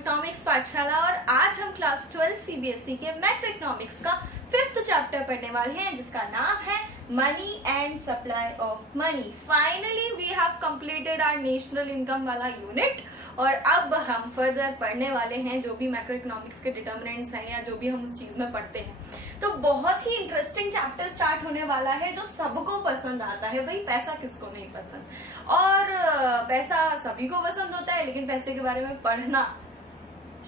Economics पाठशाला और आज हम क्लास 12 सीबीएसई के मैक्रो इकोनॉमिक्स का 5th चैप्टर पढ़ने वाले हैं जिसका नाम है money and supply of money. Finally we have completed our national income वाला यूनिट और अब हम फर्दर पढ़ने वाले हैं जो भी मैक्रो इकोनॉमिक्स के डिटर्मिनेंट्स हैं या जो भी हम उस चीज में पढ़ते हैं। तो बहुत ही इंटरेस्टिंग चैप्टर स्टार्ट होने वाला है जो सबको पसंद आता है। भाई पैसा किसको नहीं पसंद, और पैसा सभी को पसंद होता है, लेकिन पैसे के बारे में पढ़ना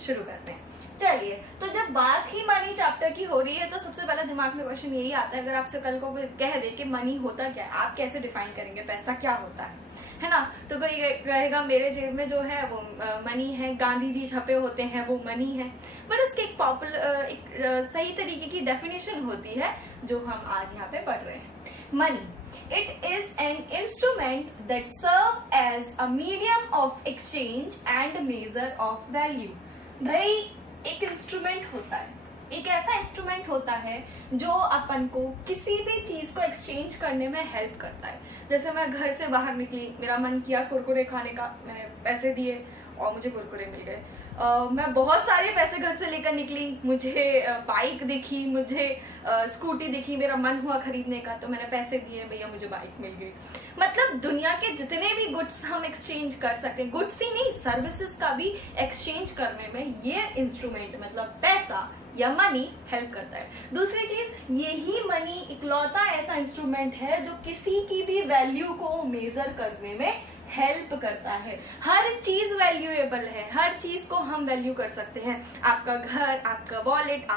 शुरू करते हैं। चलिए, तो जब बात ही मनी चैप्टर की हो रही है तो सबसे पहले दिमाग में क्वेश्चन यही आता है, अगर आपसे कल को कह दे कि मनी होता क्या है, आप कैसे डिफाइन करेंगे पैसा क्या होता है ना। तो कोई कहेगा मेरे जेब में जो है वो मनी है, गांधी जी छपे होते हैं वो मनी है। बट उसकी एक सही तरीके की डेफिनेशन होती है जो हम आज यहाँ पे पढ़ रहे हैं। Money, it is an instrument that serves as a medium of exchange and measure of value। भाई एक इंस्ट्रूमेंट होता है, एक ऐसा इंस्ट्रूमेंट होता है जो अपन को किसी भी चीज को एक्सचेंज करने में हेल्प करता है। जैसे मैं घर से बाहर निकली, मेरा मन किया कुरकुरे खाने का, मैंने पैसे दिए और मुझे कुरकुरे मिल गए। मैं बहुत सारे पैसे घर से लेकर निकली, मुझे बाइक दिखी, मुझे स्कूटी दिखी, मेरा मन हुआ खरीदने का तो मैंने पैसे दिए, भैया मुझे बाइक मिल गई। मतलब दुनिया के जितने भी गुड्स हम एक्सचेंज कर सकते हैं, गुड्स ही नहीं सर्विसेज का भी एक्सचेंज करने में ये इंस्ट्रूमेंट मतलब पैसा या मनी हेल्प करता है। दूसरी चीज, यही मनी इकलौता ऐसा इंस्ट्रूमेंट है जो किसी की भी वैल्यू को मेजर करने में हेल्प करता है। हर चीज वैल्यूएबल है, हर चीज को हम वैल्यू कर सकते हैं। आपका घर, आपका वॉलेट,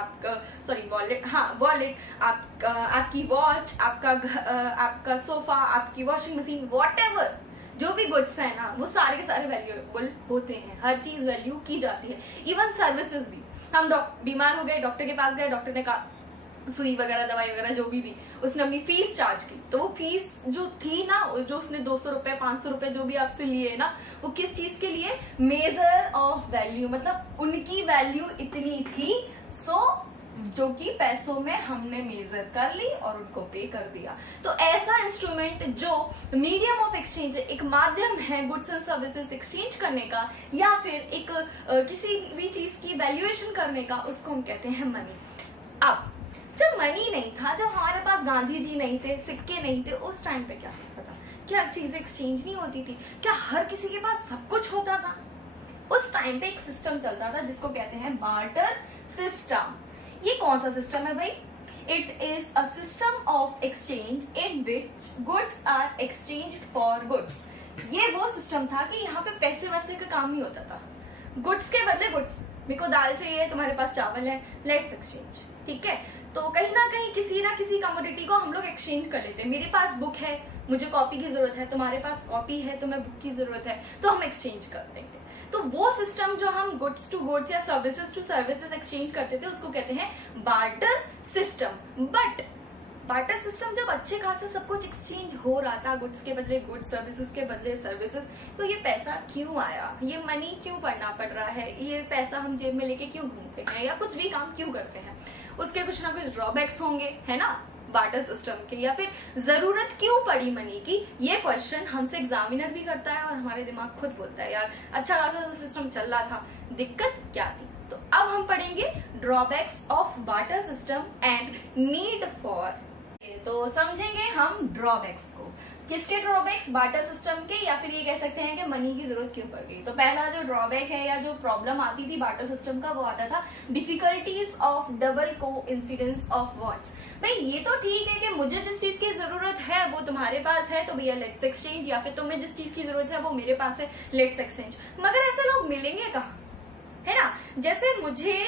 वॉलेट, आपकी वॉच, आपका सोफा, आपकी वॉशिंग मशीन, वॉटएवर जो भी गुड्स है ना, वो सारे के सारे वैल्यूएबल होते हैं। हर चीज वैल्यू की जाती है। इवन सर्विसेज भी, हम बीमार हो गए, डॉक्टर के पास गए, डॉक्टर ने कहा सुई वगैरह दवाई वगैरह जो भी दी, उसने अपनी फीस चार्ज की, तो वो फीस जो थी ना, जो उसने 200 रुपए 500 रुपए जो भी आपसे लिए ना, वो किस चीज के लिए, मेजर ऑफ वैल्यू, मतलब उनकी वैल्यू इतनी थी जो कि पैसों में हमने मेजर कर ली और उनको पे कर दिया। तो ऐसा इंस्ट्रूमेंट जो मीडियम ऑफ एक्सचेंज है, एक माध्यम है गुड्स एंड सर्विसेज एक्सचेंज करने का या फिर एक किसी भी चीज की वैल्यूएशन करने का, उसको हम कहते हैं मनी। अब जब मनी नहीं था, जब हमारे पास गांधी जी नहीं थे, सिक्के नहीं थे, उस टाइम पे क्या होता था? क्या चीजें एक्सचेंज नहीं होती थी? क्या हर किसी के पास सब कुछ होता था? उस टाइम पे एक सिस्टम चलता था जिसको कहते हैं बार्टर सिस्टम। ये कौन सा सिस्टम है भाई? It is a system of exchange in which goods are exchanged for goods. ये वो सिस्टम था कि यहाँ पे पैसे वैसे का काम नहीं होता था। गुड्स के बदले गुड्स, मेरे को दाल चाहिए, तुम्हारे पास चावल है, लेट्स एक्सचेंज। ठीक है, तो कहीं ना कहीं किसी ना किसी कमोडिटी को हम लोग एक्सचेंज कर लेते हैं। मेरे पास बुक है, मुझे कॉपी की जरूरत है, तुम्हारे पास कॉपी है, तुम्हें बुक की जरूरत है, तो हम एक्सचेंज कर देंगे। तो वो सिस्टम जो हम गुड्स टू गुड्स या सर्विसेज टू सर्विसेज एक्सचेंज करते थे उसको कहते हैं barter system. But barter system जब अच्छे खासे सब कुछ एक्सचेंज हो रहा था, गुड्स के बदले गुड्स, सर्विसेज के बदले सर्विसेज, तो ये पैसा क्यों आया, ये मनी क्यों पढ़ना पड़ रहा है, ये पैसा हम जेब में लेके क्यों घूमते हैं या कुछ भी काम क्यों करते हैं? उसके कुछ ना कुछ ड्रॉबैक्स होंगे, है ना, बार्टर सिस्टम के, या फिर जरूरत क्यों पड़ी मनी की? ये क्वेश्चन हमसे एग्जामिनर भी करता है और हमारे दिमाग खुद बोलता है यार अच्छा खासा तो सिस्टम चल रहा था, दिक्कत क्या थी? तो अब हम पढ़ेंगे drawbacks of barter system and need for. तो समझेंगे हम ड्रॉबैक्स को। किसके ड्रॉबैक्स? बार्टर सिस्टम के, या फिर ये कह सकते हैं कि मनी की जरूरत क्यों पड़ गई। तो पहला जो ड्रॉबैक है या जो प्रॉब्लम आती थी बार्टर सिस्टम का, वो आता था डिफिकल्टीज ऑफ डबल को इंसिडेंस ऑफ वर्ड्स। भाई ये तो ठीक है कि मुझे जिस चीज की जरूरत है वो तुम्हारे पास है तो भैया लेट्स एक्सचेंज, या फिर तुम्हें जिस चीज की जरूरत है वो मेरे पास है, लेट्स एक्सचेंज। मगर ऐसे लोग मिलेंगे कहाँ, है ना? जैसे मुझे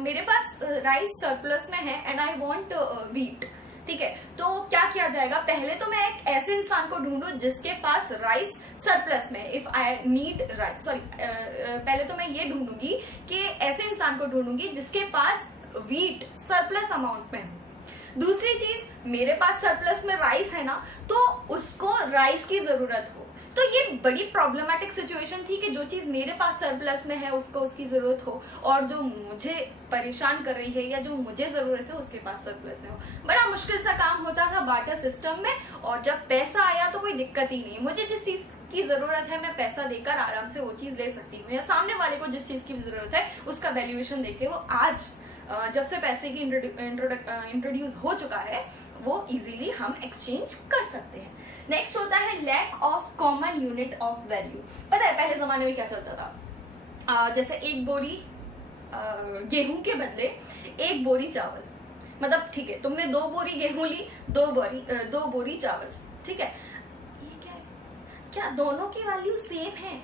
मेरे पास राइस सरप्लस में है एंड आई वांट व्हीट, ठीक है, तो क्या किया जाएगा? पहले तो मैं एक ऐसे इंसान को ढूंढूं जिसके पास राइस सरप्लस में, इफ आई नीड राइस, पहले तो मैं ये ढूंढूंगी कि ऐसे इंसान को ढूंढूंगी जिसके पास व्हीट सरप्लस अमाउंट में हो। दूसरी चीज, मेरे पास सरप्लस में राइस है ना, तो उसको राइस की जरूरत हो। तो ये बड़ी प्रॉब्लमेटिक सिचुएशन थी कि जो चीज मेरे पास सरप्लस में है उसको उसकी जरूरत हो, और जो मुझे परेशान कर रही है या जो मुझे जरूरत है उसके पास सरप्लस में हो। बड़ा मुश्किल सा काम होता था बार्टर सिस्टम में, और जब पैसा आया तो कोई दिक्कत ही नहीं। मुझे जिस चीज की जरूरत है मैं पैसा देकर आराम से वो चीज ले सकती हूँ, या सामने वाले को जिस चीज की जरूरत है उसका वैल्यूएशन देके वो आज जब से पैसे की इंट्रोड्यूस हो चुका है वो इजीली हम एक्सचेंज कर सकते हैं। नेक्स्ट होता है lack of common unit of value. पता है पहले जमाने में क्या चलता था, जैसे एक बोरी गेहूं के बदले एक बोरी चावल, मतलब ठीक है तुमने 2 बोरी गेहूं ली, 2 बोरी चावल, ठीक है, ये क्या है? क्या दोनों की वैल्यू सेम है?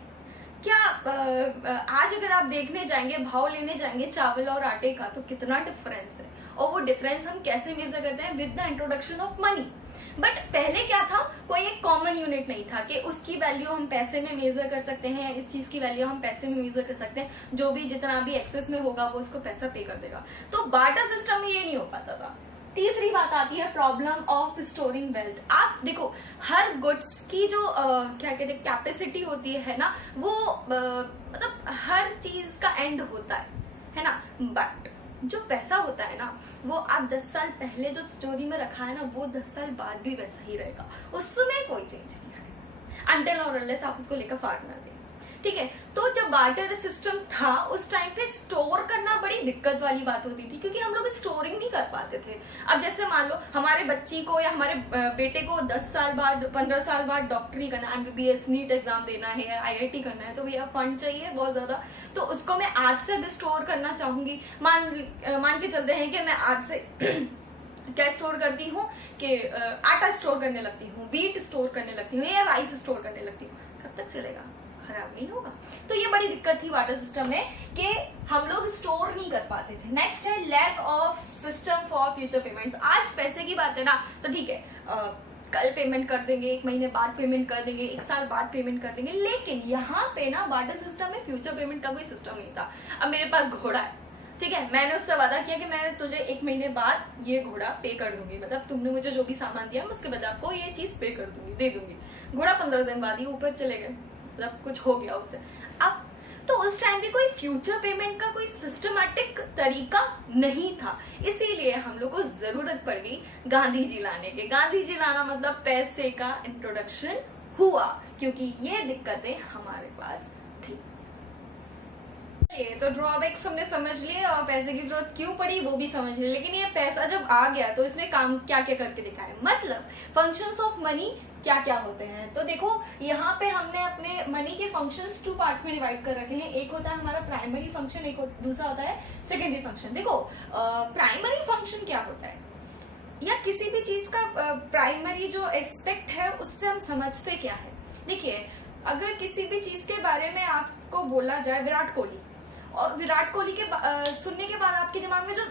क्या आज अगर आप देखने जाएंगे, भाव लेने जाएंगे चावल और आटे का, तो कितना डिफरेंस है, और वो डिफरेंस हम कैसे मेजर करते हैं? With the introduction of money. But पहले क्या था, कोई एक कॉमन यूनिट नहीं था कि उसकी वैल्यू हम पैसे में मेजर कर सकते हैं, इस चीज की वैल्यू हम पैसे में मेजर कर सकते हैं, जो भी जितना भी एक्सेस में होगा वो उसको पैसा पे कर देगा। तो बार्टर सिस्टम में ये नहीं हो पाता था। तीसरी बात आती है प्रॉब्लम ऑफ स्टोरिंग वेल्थ। आप देखो हर गुड्स की जो क्या कहते हैं कैपेसिटी होती है ना, वो मतलब हर चीज का एंड होता है ना, बट जो पैसा होता है ना, वो आप 10 साल पहले जो स्टोरी में रखा है ना, वो 10 साल बाद भी वैसा ही रहेगा, उसमें कोई चेंज नहीं आएगा अनटिल और अनलेस आप उसको लेकर फाड़ ना दें, ठीक है। तो जब बार्टर सिस्टम था उस टाइम पे स्टोर करना बड़ी दिक्कत वाली बात होती थी, क्योंकि हम लोग स्टोरिंग नहीं कर पाते थे। अब जैसे मान लो हमारे बच्ची को या हमारे बेटे को 10 साल बाद 15 साल बाद डॉक्टरी करना, MBBS नीट एग्जाम देना है या IIT करना है, तो भैया फंड चाहिए बहुत ज्यादा। तो उसको मैं आज से अगर स्टोर करना चाहूंगी, मान के चलते हैं कि मैं आज से क्या स्टोर करती हूँ कि आटा स्टोर करने लगती हूँ, व्हीट स्टोर करने लगती हूँ या राइस स्टोर करने लगती हूँ, कब तक चलेगा? खराब नहीं होगा। तो ये बड़ी दिक्कत थी वाटर सिस्टम में कि हम लोग स्टोर नहीं कर पाते थे। नेक्स्ट है lack of system for future payments. आज पैसे की बात है ना, तो ठीक है कल पेमेंट कर देंगे, 1 महीने बाद पेमेंट कर देंगे, 1 साल बाद पेमेंट कर देंगे, लेकिन यहाँ पे ना वाटर सिस्टम में फ्यूचर पेमेंट का कोई सिस्टम नहीं था। अब मेरे पास घोड़ा है, ठीक है, मैंने उससे वादा किया कि मैं तुझे 1 महीने बाद ये घोड़ा पे कर दूंगी, मतलब तुमने मुझे जो भी सामान दिया मैं उसके बाद आपको ये चीज पे कर दूंगी, दे दूंगी। घोड़ा 15 दिन बाद ही ऊपर चले गए, मतलब कुछ हो गया उसे। अब तो उस टाइम भी कोई फ्यूचर पेमेंट का कोई सिस्टमैटिक तरीका नहीं था, इसीलिए हम लोग को जरूरत पड़ गई गांधी जी लाने के। गांधी जी लाना मतलब पैसे का इंट्रोडक्शन हुआ, क्योंकि ये दिक्कतें हमारे पास थी। ये तो ड्रॉबैक्स हमने समझ लिए और पैसे की जरूरत क्यों पड़ी वो भी समझ लिए, लेकिन ये पैसा जब आ गया तो इसने काम क्या क्या करके दिखाया, मतलब फंक्शंस ऑफ मनी क्या क्या होते हैं। तो देखो यहाँ पे हमने अपने मनी के फंक्शंस 2 पार्ट्स में डिवाइड कर रखे हैं। एक होता है हमारा प्राइमरी फंक्शन, दूसरा होता है सेकेंडरी फंक्शन। देखो प्राइमरी फंक्शन क्या होता है, या किसी भी चीज का प्राइमरी जो एस्पेक्ट है उससे हम समझते क्या है। देखिए अगर किसी भी चीज के बारे में आपको बोला जाए विराट कोहली, और विराट कोहली के सुनने के बाद आपके दिमाग में जो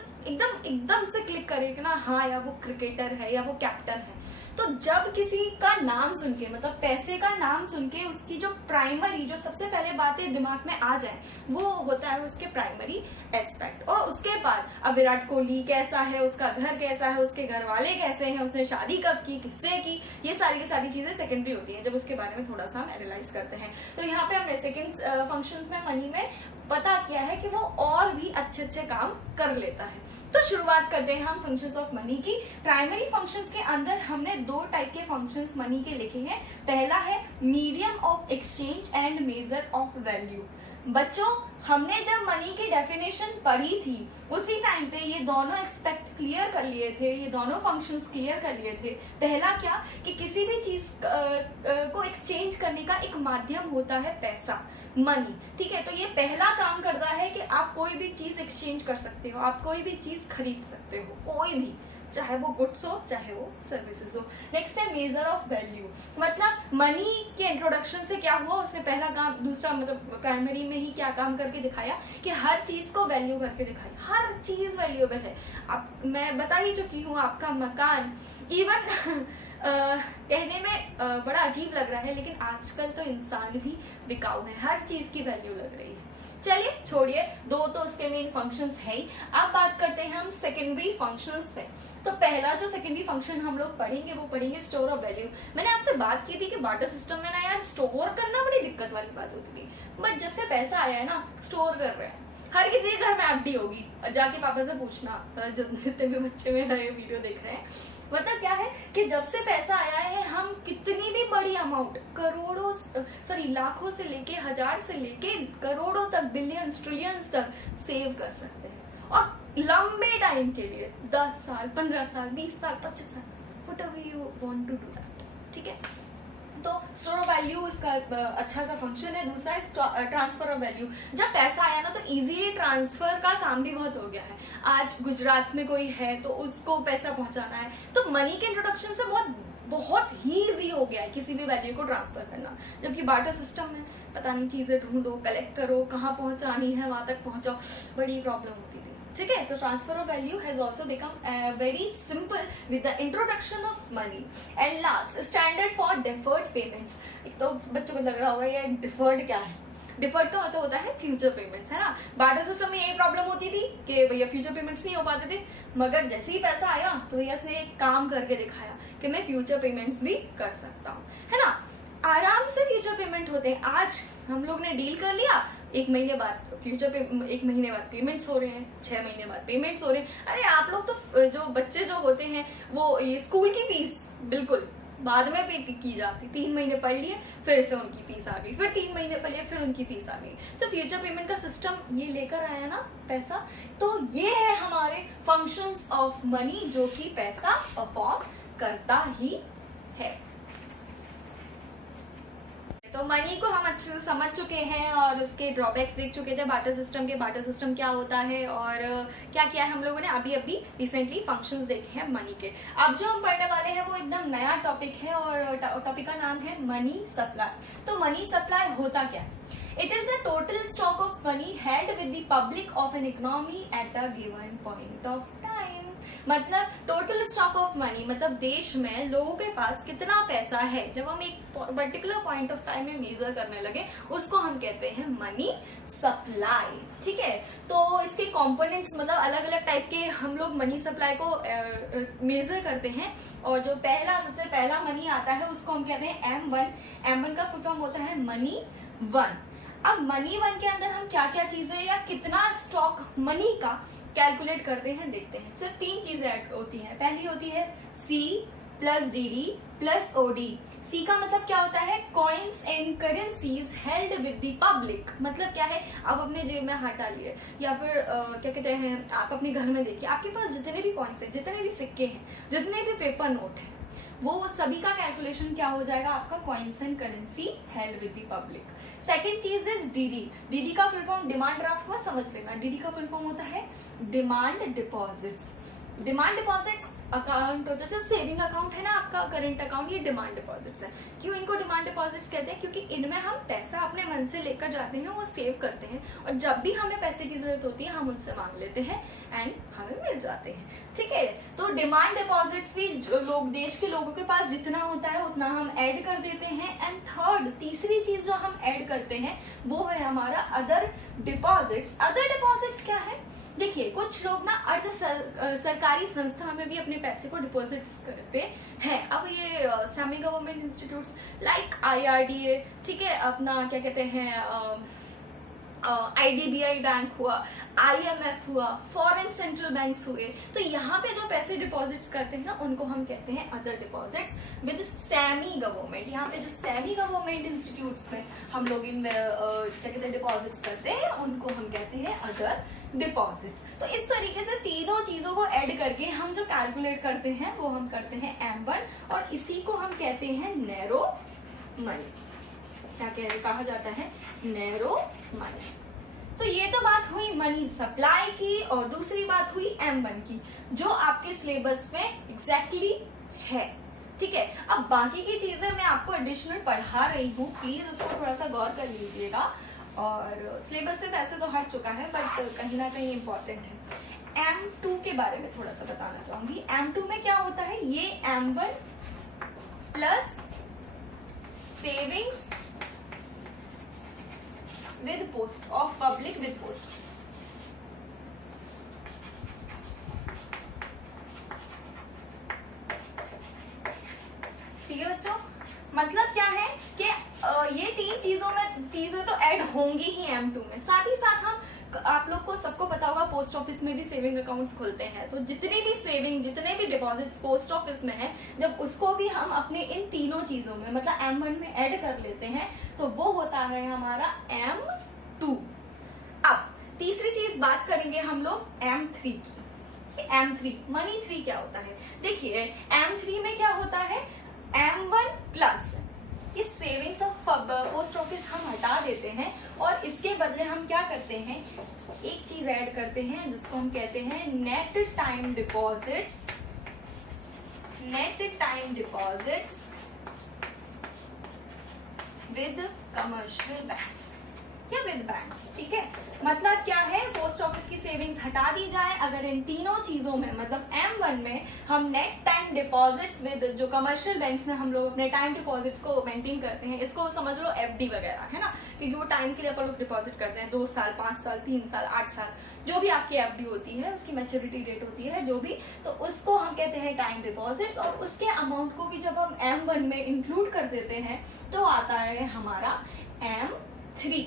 एकदम से क्लिक करे कि ना हाँ या वो क्रिकेटर है या वो कैप्टन है, तो जब किसी का नाम सुन के, मतलब पैसे का नाम सुन के, उसकी जो प्राइमरी जो सबसे पहले बातें दिमाग में आ जाए वो होता है उसके प्राइमरी एस्पेक्ट। और उसके बाद अब विराट कोहली कैसा है, उसका घर कैसा है, उसके घर वाले कैसे हैं, उसने शादी कब की, किससे की, ये सारी की सारी चीजें सेकेंडरी होती हैं जब उसके बारे में थोड़ा सा हम एनालाइज करते हैं। तो यहाँ पे हमने सेकेंड फंक्शन में मनी में पता किया है कि वो और भी अच्छे अच्छे काम कर लेता है। तो शुरुआत करते हैं हम फंक्शंस ऑफ मनी की। प्राइमरी फंक्शंस के अंदर हमने 2 टाइप के फंक्शंस मनी के लिखे हैं। पहला है medium of exchange and measure of value. बच्चों हमने जब मनी की डेफिनेशन पढ़ी थी उसी टाइम पे ये दोनों एक्सपेक्ट क्लियर कर लिए थे, ये दोनों फंक्शंस क्लियर कर लिए थे। पहला क्या कि किसी भी चीज को एक्सचेंज करने का एक माध्यम होता है पैसा, मनी, ठीक है। तो ये पहला काम करता है कि आप कोई भी चीज एक्सचेंज कर सकते हो, आप कोई भी चीज खरीद सकते हो, कोई भी, चाहे वो गुड्स हो चाहे वो सर्विसेज हो। नेक्स्ट है मेजर ऑफ वैल्यू, मतलब मनी के इंट्रोडक्शन से क्या हुआ, उसने पहला काम, दूसरा मतलब प्राइमरी में ही क्या काम करके दिखाया कि हर चीज को वैल्यू करके दिखाई, हर चीज वैल्यूएबल है। अब मैं बता ही चुकी हूँ, आपका मकान इवन कहने में बड़ा अजीब लग रहा है, लेकिन आजकल तो इंसान भी बिकाऊ है, हर चीज की वैल्यू लग रही है। चलिए छोड़िए, 2 तो उसके मेन फंक्शंस है ही। अब बात करते हैं हम सेकेंडरी फंक्शंस पे। तो पहला जो सेकेंडरी फंक्शन हम लोग पढ़ेंगे वो पढ़ेंगे स्टोर ऑफ वैल्यू। मैंने आपसे बात की थी कि बार्टर सिस्टम में ना यार स्टोर करना बड़ी दिक्कत वाली बात होती थी, बट जब से पैसा आया है ना, स्टोर कर रहे हैं। हर किसी के घर में एफडी होगी, जाके पापा से पूछना, जितने भी बच्चे मेरा ये वीडियो देख रहे हैं, मतलब क्या है कि जब से पैसा आया है हम कितनी भी बड़ी अमाउंट, करोड़ों लाखों से लेके हजार से लेके करोड़ों तक, बिलियंस ट्रिलियंस तक सेव कर सकते हैं, और लंबे टाइम के लिए 10 साल 15 साल 20 साल 25 साल, whatever you want to do that. ठीक है, तो स्टोर ऑफ वैल्यू इसका अच्छा सा फंक्शन है। दूसरा है ट्रांसफर ऑफ वैल्यू। जब पैसा आया ना तो इजीली ट्रांसफर का काम भी बहुत हो गया है। आज गुजरात में कोई है तो उसको पैसा पहुंचाना है, तो मनी के इंट्रोडक्शन से बहुत ही इजी हो गया है किसी भी वैल्यू को ट्रांसफर करना। जबकि बार्टर सिस्टम में पता नहीं, चीजें ढूंढो, कलेक्ट करो, कहाँ पहुंचानी है वहां तक पहुंचाओ, बड़ी प्रॉब्लम होती थी। ठीक है, तो transfer of value has also become very simple with the introduction of money. And last, standard for deferred payments. एक तो बच्चों को लग रहा होगा ये डिफर्ड क्या है। डिफर्ड तो मतलब होता है फ्यूचर पेमेंट्स, है ना। बार्टर सिस्टम में यही प्रॉब्लम होती थी कि भैया फ्यूचर पेमेंट्स नहीं हो पाते थे, मगर जैसे ही पैसा आया तो भैया से एक काम करके दिखाया कि मैं फ्यूचर पेमेंट्स भी कर सकता हूँ, है ना। आराम से फ्यूचर पेमेंट होते हैं। आज हम लोग ने डील कर लिया, 1 महीने बाद एक महीने बाद पेमेंट्स हो रहे हैं, 6 महीने बाद पेमेंट्स हो रहे हैं। अरे आप लोग तो जो बच्चे जो होते हैं वो ये स्कूल की फीस बिल्कुल बाद में पे की जाती, 3 महीने पढ़ लिए फिर से उनकी फीस आ गई, फिर 3 महीने पढ़ लिए फिर उनकी फीस आ गई। तो फ्यूचर पेमेंट का सिस्टम ये लेकर आया ना पैसा। तो ये है हमारे फंक्शंस ऑफ मनी जो कि पैसा परफॉर्म करता ही है। तो मनी को हम अच्छे से समझ चुके हैं और उसके ड्रॉबैक्स देख चुके थे बार्टर सिस्टम के, बार्टर सिस्टम क्या होता है और क्या किया है हम लोगों ने। अभी रिसेंटली फंक्शंस देखे हैं मनी के। अब जो हम पढ़ने वाले हैं वो एकदम नया टॉपिक है और टॉपिक का नाम है मनी सप्लाई। तो मनी सप्लाई होता क्या है? It is the total stock of money held with the public of an economy at a given point of time. मतलब टोटल स्टॉक ऑफ मनी मतलब देश में लोगों के पास कितना पैसा है जब हम एक पर्टिकुलर पॉइंट ऑफ टाइम में मेजर करने लगे, उसको हम कहते हैं मनी सप्लाई। ठीक है, तो इसके कंपोनेंट्स मतलब अलग अलग टाइप के हम लोग मनी सप्लाई को मेजर करते हैं। और जो सबसे पहला मनी आता है उसको हम कहते हैं M1। M1 का फुल फॉर्म होता है मनी 1। अब मनी 1 के अंदर हम क्या क्या चीजें या कितना स्टॉक मनी का कैलकुलेट करते हैं, देखते हैं। सिर्फ 3 चीजें ऐड होती हैं। पहली होती है C plus DD plus OD। C का मतलब क्या होता है? Coins and currencies held with the public. मतलब क्या है, आप अपने जेब में हाथ डालिए या फिर क्या कहते हैं, आप अपने घर में देखिए, आपके पास जितने भी कॉइन्स हैं, जितने भी सिक्के हैं, जितने भी पेपर नोट हैं, वो सभी का कैलकुलेशन क्या हो जाएगा आपका? Coins and currency held with the public. Second चीज इज डीडी। डीडी का फुल फॉर्म डिमांड ड्राफ्ट हुआ, समझ लेना। डीडी का फुल फॉर्म होता है demand deposits. Demand deposits account होता है, जैसे सेविंग अकाउंट है ना आपका, करंट अकाउंट, ये डिमांड डिपॉजिट्स है। क्यों इनको डिमांड डिपॉजिट्स कहते हैं? क्योंकि इनमें हम पैसा अपने मन से लेकर जाते हैं, वो सेव करते हैं, और जब भी हमें पैसे की जरूरत होती है हम उनसे मांग लेते हैं एंड हमें मिल जाते हैं। ठीक है, तो डिमांड डिपॉजिट्स भी लोग, देश के लोगों के पास जितना होता है उतना हम ऐड कर देते हैं। एंड थर्ड, तीसरी चीज जो हम ऐड करते हैं वो है हमारा अदर डिपॉजिट्स। अदर डिपॉजिट्स क्या है? देखिए, कुछ लोग ना सरकारी संस्था में भी अपने पैसे को डिपॉजिट करते हैं। अब ये semi government institutes like IRDA, ठीक है, अपना क्या कहते हैं IDBI बैंक हुआ, IMF हुआ, फॉरेन सेंट्रल बैंक्स हुए, तो यहाँ पे जो पैसे डिपॉजिट्स करते हैं ना उनको हम कहते हैं other deposits with semi government. यहाँ पे जो सेमी गवर्नमेंट इंस्टीट्यूट्स में हम लोग इन क्या कहते हैं डिपॉजिट्स करते हैं, उनको हम कहते हैं अदर डिपॉजिट्स। तो इस तरीके से तीनों चीजों को ऐड करके हम जो कैलकुलेट करते हैं वो हम करते हैं M1, और इसी को हम कहते हैं नैरो मनी। क्या कहा जाता है? Narrow money. तो ये तो बात हुई मनी सप्लाई की, और दूसरी बात हुई M1 की, जो आपके सिलेबस में एग्जैक्टली है। ठीक है, अब बाकी की चीजें मैं आपको एडिशनल पढ़ा रही हूँ, प्लीज उसको थोड़ा सा गौर कर लीजिएगा। और सिलेबस से वैसे तो हट चुका है बट कहीं ना कहीं इम्पोर्टेंट है। M2 के बारे में थोड़ा सा बताना चाहूंगी। M2 में क्या होता है? ये M1 plus savings with post of public with post office. ठीक है बच्चों, मतलब क्या है कि ये 3 चीजें तो ऐड होंगी ही M2 में। साथ ही साथ हम आप लोग को सबको पता होगा पोस्ट ऑफिस में भी सेविंग अकाउंट्स खुलते हैं, तो जितने भी सेविंग, जितने भी डिपॉजिट्स पोस्ट ऑफिस में है, जब उसको भी हम अपने इन तीनों चीजों में मतलब M1 में ऐड कर लेते हैं तो वो होता है हमारा M2। अब तीसरी चीज बात करेंगे हम लोग M3 की। M3 मनी 3 क्या होता है? देखिए M3 में क्या होता है, M1 प्लस ये सेविंग्स ऑफ पोस्ट ऑफिस हम हटा देते हैं और इसके बदले हम क्या करते हैं, एक चीज ऐड करते हैं जिसको हम कहते हैं net time deposits. Net time deposits with commercial banks या विद बैंक्स। ठीक है, मतलब क्या है, पोस्ट ऑफिस की सेविंग्स हटा दी जाए अगर इन तीनों चीजों में, मतलब M1 में हम नेट टाइम डिपॉजिट्स विद जो कमर्शियल बैंक्स में हम लोग अपने टाइम डिपॉजिट्स को मेंटेन करते हैं, इसको समझ लो FD वगैरह है ना, क्योंकि वो टाइम के लिए अपन लोग डिपॉजिट करते हैं 2 साल 5 साल 3 साल 8 साल, जो भी आपकी FD होती है उसकी मैच्योरिटी डेट होती है जो भी, तो उसको हम कहते हैं टाइम डिपॉजिट्स। और उसके अमाउंट को भी जब हम M1 में इंक्लूड कर देते हैं तो आता है हमारा M3।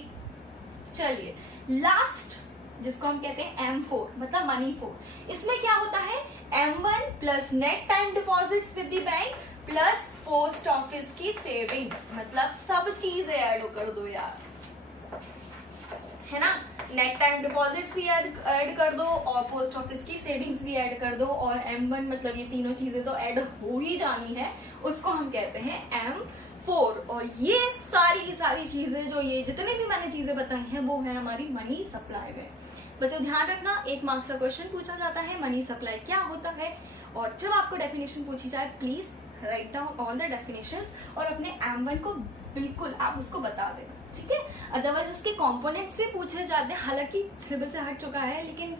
चलिए लास्ट जिसको हम कहते हैं M4 मतलब मनी 4, इसमें क्या होता है, M1 plus net time deposits with the bank plus post office की सेविंग्स, मतलब सब चीजें ऐड कर दो यार, है ना, नेट टाइम डिपॉजिट्स भी ऐड कर दो और पोस्ट ऑफिस की सेविंग्स भी ऐड कर दो और M1 मतलब ये तीनों चीजें तो ऐड हो ही जानी है, उसको हम कहते हैं M4। और ये सारी चीजें जो ये जितने भी मैंने चीजें बताई हैं वो है हमारी मनी सप्लाई में। बच्चों ध्यान रखना, 1 मार्क्स का क्वेश्चन पूछा जाता है मनी सप्लाई क्या होता है, और जब आपको डेफिनेशन पूछी जाए please write down all the definitions और अपने M1 को बिल्कुल आप उसको बता देना, ठीक है। अदरवाइज उसके कंपोनेंट्स भी पूछे जाते हैं, हालांकि सिलेबस से हट चुका है लेकिन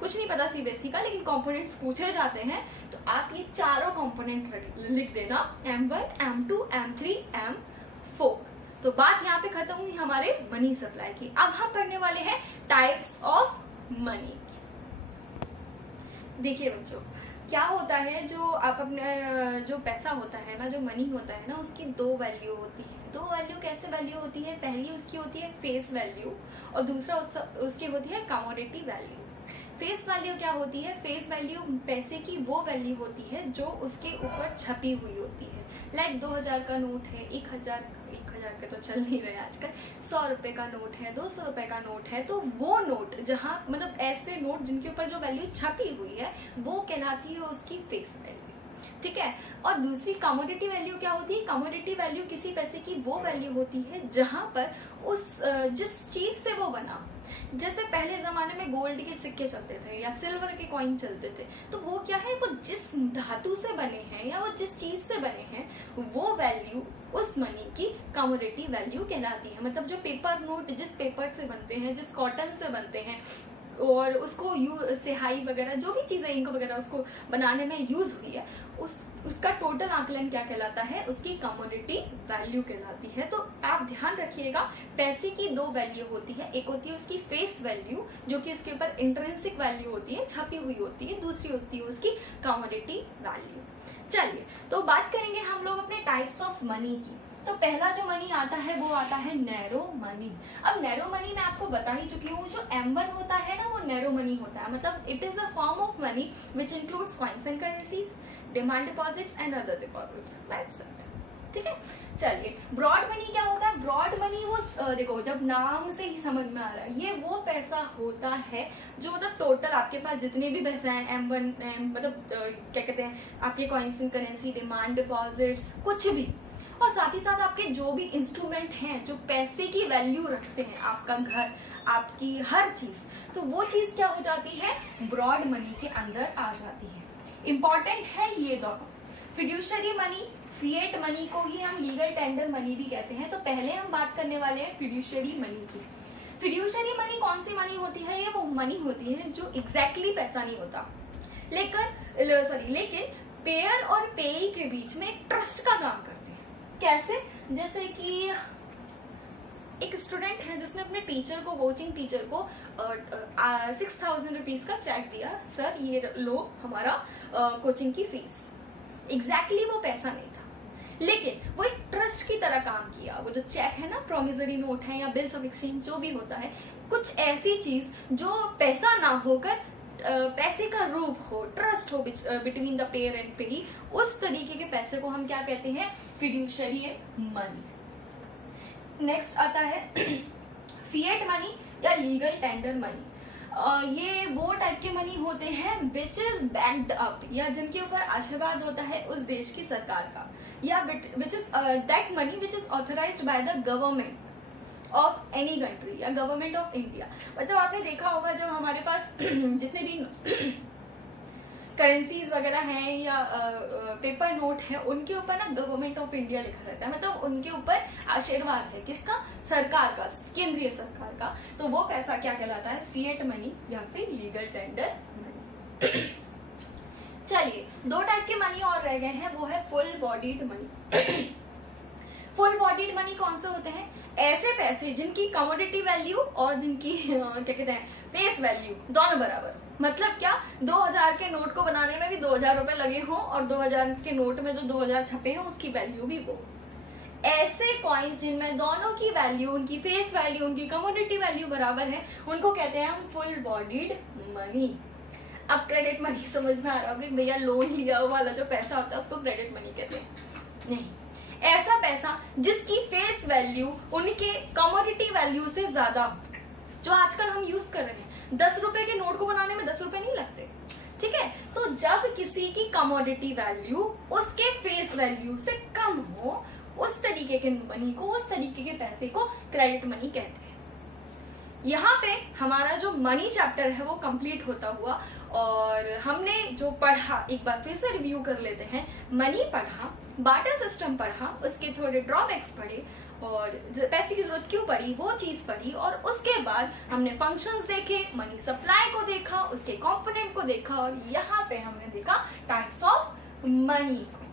कुछ नहीं पता सीबीएसई का, लेकिन कंपोनेंट्स पूछे जाते हैं तो आप ये चारों कंपोनेंट लिख देना, M1 M2 M3 M4। तो बात यहाँ पे खत्म हुई हमारे मनी सप्लाई की। अब हम पढ़ने वाले हैं टाइप्स ऑफ मनी। देखिए बच्चों क्या होता है, जो आप अपने जो पैसा होता है ना, जो मनी होता है ना, उसकी 2 वैल्यू होती है। 2 वैल्यू कैसे वैल्यू होती है, पहली उसकी होती है फेस वैल्यू और दूसरा उसकी होती है कमोडिटी वैल्यू। फेस वैल्यू क्या होती है, फेस वैल्यू पैसे की वो वैल्यू होती है जो उसके ऊपर छपी हुई होती है। लाइक 2000 का नोट है, 1000 के तो चल नहीं रहे आजकल, 100 रुपए का नोट है, 200 रुपए का नोट है, तो वो नोट जहाँ मतलब ऐसे नोट जिनके ऊपर जो वैल्यू छपी हुई है वो कहलाती है उसकी फेस वैल्यू, ठीक है। और दूसरी कमोडिटी वैल्यू क्या होती है, कमोडिटी वैल्यू किसी पैसे की वो वैल्यू होती है जहां पर उस जिस चीज से वो बना, जैसे पहले जमाने में गोल्ड के सिक्के चलते थे या सिल्वर के कॉइन चलते थे, तो वो क्या है, वो जिस धातु से बने हैं या वो जिस चीज से बने हैं वो वैल्यू उस मनी की कमोडिटी वैल्यू कहलाती है। मतलब जो पेपर नोट जिस पेपर से बनते हैं, जिस कॉटन से बनते हैं और उसको सिहाई वगैरह जो भी चीजें इंक वगैरह उसको बनाने में यूज हुई है, उसका टोटल आकलन क्या कहलाता है, उसकी कमोडिटी वैल्यू कहलाती है। तो आप ध्यान रखिएगा, पैसे की 2 वैल्यू होती है, एक होती है उसकी फेस वैल्यू जो कि उसके ऊपर इंट्रिंसिक वैल्यू होती है, छपी हुई होती है, दूसरी होती है उसकी कमोडिटी वैल्यू। चलिए तो बात करेंगे हम लोग अपने टाइप्स ऑफ मनी की। तो पहला जो मनी आता है वो आता है नैरो मनी। अब नैरो मनी मैं आपको बता ही चुकी हूँ, जो M1 होता है ना वो नैरो मनी होता है, मतलब it is a form of money which includes coins and currencies, demand deposits and other deposits, that's it, ठीक है। चलिए ब्रॉड मनी क्या होता है, ब्रॉड मनी वो देखो जब नाम से ही समझ में आ रहा है, ये वो पैसा होता है जो मतलब टोटल आपके पास जितने भी पैसे हैं M1 मतलब क्या कहते हैं आपके coins and currency, demand deposits, कुछ भी, और साथ ही साथ आपके जो भी इंस्ट्रूमेंट हैं जो पैसे की वैल्यू रखते हैं, आपका घर, आपकी हर चीज, तो वो चीज क्या हो जाती है, ब्रॉड मनी के अंदर आ जाती है। इंपॉर्टेंट है ये दोनों, फिड्यूशियरी मनी, फिएट मनी को ही हम लीगल टेंडर मनी भी कहते हैं। तो पहले हम बात करने वाले हैं फिड्यूशियरी मनी की। फिड्यूशियरी मनी कौन सी मनी होती है, ये वो मनी होती है जो एग्जैक्टली पैसा नहीं होता, लेकिन पेयर और पेई के बीच में एक ट्रस्ट का काम करते हैं। कैसे, जैसे कि एक स्टूडेंट है जिसने अपने टीचर को, कोचिंग टीचर को 6000 रुपीज का चेक दिया, सर ये लो हमारा कोचिंग की फीस। एग्जैक्टली वो पैसा नहीं था, लेकिन वो एक ट्रस्ट की तरह काम किया। वो जो चेक है ना, प्रोमिसरी नोट है या बिल्स ऑफ एक्सचेंज जो भी होता है, कुछ ऐसी चीज जो पैसा ना होकर पैसे का रूप हो, ट्रस्ट हो बिटवीन द पेयर एंड पेई, उस तरीके के पैसे को हम क्या कहते हैं? Fiduciary money. नेक्स्ट आता है फिएट मनी या लीगल टेंडर मनी। ये वो टाइप के मनी होते हैं विच इज बैक्ड अप, या जिनके ऊपर आशीर्वाद होता है उस देश की सरकार का, या which is that money which is authorised by the government of any country या गवर्नमेंट ऑफ इंडिया। मतलब आपने देखा होगा जब हमारे पास जितने भी करेंसीज वगैरह हैं या पेपर नोट है, उनके ऊपर ना गवर्नमेंट ऑफ इंडिया लिखा रहता है, मतलब उनके ऊपर आशीर्वाद है किसका? सरकार का, केंद्रीय सरकार का। तो वो पैसा क्या कहलाता है? फिएट मनी या फिर लीगल टेंडर मनी। चलिए, दो टाइप के मनी और रह गए हैं, वो है full bodied money. Full bodied money कौन से होते हैं? ऐसे पैसे जिनकी कमोडिटी वैल्यू और जिनकी क्या कहते हैं फेस वैल्यू दोनों बराबर। मतलब क्या? 2000 के नोट को बनाने में भी 2000 रुपए लगे हों और 2000 के नोट में जो 2000 छपे हैं उसकी वैल्यू भी वो। ऐसे कॉइन्स जिनमें दोनों की वैल्यू, उनकी फेस वैल्यू, उनकी कमोडिटी वैल्यू बराबर है, उनको कहते हैं हम फुल बॉडीड मनी। अब क्रेडिट मनी समझ में आ रहा होगा, भैया लोन लिया वाला जो पैसा होता है उसको क्रेडिट मनी कहते हैं। नहीं, ऐसा पैसा जिसकी फेस वैल्यू उनके कमोडिटी वैल्यू से ज्यादा हो, जो आजकल हम यूज कर रहे हैं। 10 रुपए के नोट को बनाने में 10 रुपए नहीं लगते, ठीक है? तो जब किसी की कमोडिटी वैल्यू उसके फेस वैल्यू से कम हो, उस तरीके के मनी को, उस तरीके के पैसे को क्रेडिट मनी कहते हैं। यहाँ पे हमारा जो मनी चैप्टर है वो कंप्लीट होता हुआ, और हमने जो पढ़ा एक बार फिर से रिव्यू कर लेते हैं। मनी पढ़ा, बार्टर सिस्टम पढ़ा, उसके थोड़े ड्रॉबैक्स पढ़े, और पैसे की जरूरत क्यों पड़ी वो चीज पढ़ी, और उसके बाद हमने फंक्शंस देखे, मनी सप्लाई को देखा, उसके कंपोनेंट को देखा, और यहाँ पे हमने देखा टाइप्स ऑफ मनी को।